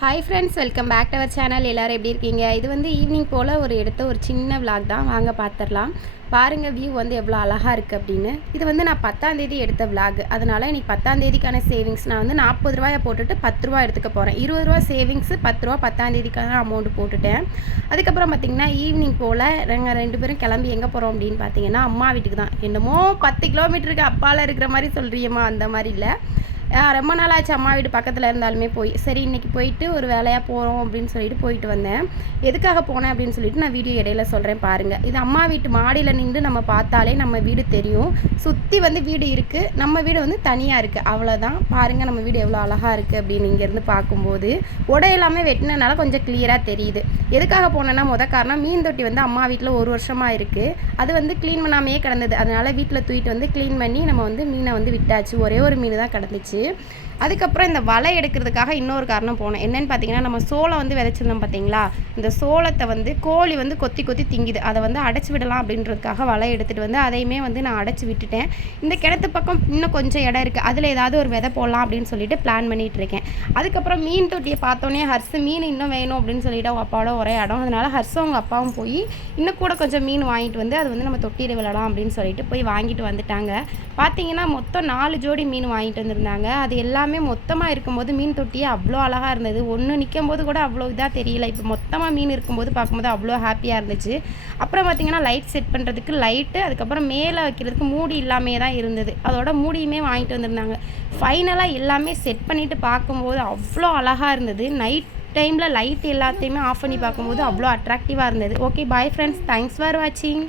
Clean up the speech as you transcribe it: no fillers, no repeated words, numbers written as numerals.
Hi friends, welcome back to our channel. எல்லோரும் எப்படி இருக்கீங்க? இது வந்து ஈவினிங் போல் எடுத்த ஒரு சின்ன விலாக் தான். வாங்க பார்த்துடலாம். பாருங்கள் வியூ வந்து எவ்வளோ அழகாக இருக்குது அப்படின்னு. இது வந்து நான் 10ஆம் தேதி எடுத்த விலாக். அதனால் இன்றைக்கி 10ஆம் தேதிக்கான சேவிங்ஸ் நான் வந்து 40 ரூபாயை போட்டுட்டு 10 ரூபா எடுத்துக்க போகிறேன். 20 ரூபா சேவிங்ஸு, 10 ரூபா 10ஆம் தேதிக்கான அமௌண்ட் போட்டுட்டேன். அதுக்கப்புறம் பார்த்திங்கன்னா ஈவினிங் போல் நாங்கள் 2 பேரும் கிளம்பி எங்கே போகிறோம் அப்படின்னு பார்த்தீங்கன்னா அம்மா வீட்டுக்கு தான். என்னமோ 10 கிலோமீட்டருக்கு அப்பால் இருக்கிற மாதிரி சொல்கிறியம்மா, அந்த மாதிரி இல்லை. ரொம்ப நாள் ஆச்சு அம்மா வீடு பக்கத்தில் இருந்தாலுமே போய். சரி இன்றைக்கி போயிட்டு ஒரு வேலையாக போகிறோம் அப்படின்னு சொல்லிட்டு போயிட்டு வந்தேன். எதுக்காக போனேன் அப்படின்னு சொல்லிட்டு நான் வீடியோ இடையில சொல்கிறேன் பாருங்கள். இது அம்மா வீட்டு மாடியில் நின்று நம்ம பார்த்தாலே நம்ம வீடு தெரியும். சுற்றி வந்து வீடு இருக்குது, நம்ம வீடு வந்து தனியாக இருக்குது, அவ்வளோதான். பாருங்கள் நம்ம வீடு எவ்வளோ அழகாக இருக்குது அப்படின்னு இங்கேருந்து பார்க்கும்போது. உடை எல்லாமே வெட்டினனால கொஞ்சம் கிளியராக தெரியுது. எதுக்காக போனேன்னா காரணம், மீன் தொட்டி வந்து அம்மா வீட்டில் 1 வருஷமாக இருக்குது. அது வந்து க்ளீன் பண்ணாமையே கிடந்தது. அதனால் வீட்டில் தூக்கிட்டு வந்து க்ளீன் பண்ணி நம்ம வந்து மீனை வந்து விட்டாச்சு. ஒரே ஒரு மீன் தான் கிடந்துச்சு. அதுக்கப்புறம் இந்த வலை எடுக்கிறதுக்காக இன்னொரு காரணம் போனேன். என்னென்னு பார்த்தீங்கன்னா, நம்ம சோளம் வந்து விதைச்சிருந்தோம் பார்த்தீங்களா, இந்த சோளத்தை வந்து கோழி வந்து கொத்தி கொத்தி திங்குது. அதை வந்து அடைச்சி விடலாம் அப்படின்றதுக்காக வலை எடுத்துகிட்டு வந்து அதையுமே வந்து நான் அடைச்சி விட்டுட்டேன். இந்த கிணத்து பக்கம் இன்னும் கொஞ்சம் இடம் இருக்குது, அதில் ஏதாவது ஒரு விதை போடலாம் அப்படின்னு சொல்லிட்டு பிளான் பண்ணிகிட்டு இருக்கேன். அதுக்கப்புறம் மீன் தொட்டியை பார்த்தோன்னே ஹர்ஸு மீன் இன்னும் வேணும் அப்படின்னு சொல்லிட்டு அவங்க அப்பாவோட ஒரே இடம். அதனால் ஹர்ஸும் அவங்க அப்பாவும் போய் இன்னும் கூட கொஞ்சம் மீன் வாங்கிட்டு வந்து அது வந்து நம்ம தொட்டியில் விடலாம் அப்படின்னு சொல்லிட்டு போய் வாங்கிட்டு வந்துட்டாங்க. பார்த்தீங்கன்னா மொத்தம் 4 ஜோடி மீன் வாங்கிட்டு வந்திருந்தாங்க. அது எல்லாமே மொத்தமாக இருக்கும்போது மீன் தொட்டியே அவ்வளோ அழகாக இருந்தது. ஒன்று நிற்கும் போது கூட அவ்வளோ இதாக தெரியல. இப்போ மொத்தமாக மீன் இருக்கும்போது பார்க்கும்போது அவ்வளோ ஹாப்பியாக இருந்துச்சு. அப்புறம் பார்த்திங்கன்னா லைட் செட் பண்ணுறதுக்கு லைட்டு, அதுக்கப்புறம் மேலே வைக்கிறதுக்கு மூடி இல்லாமே தான் இருந்தது. அதோட மூடியுமே வாங்கிட்டு வந்திருந்தாங்க. ஃபைனலாக எல்லாமே செட் பண்ணிவிட்டு பார்க்கும்போது அவ்வளோ அழகாக இருந்தது. நைட் டைமில் லைட் எல்லாத்தையுமே ஆஃப் பண்ணி பார்க்கும்போது அவ்வளோ அட்ராக்டிவாக இருந்தது. Okay, bye friends, thanks for வாட்சிங்.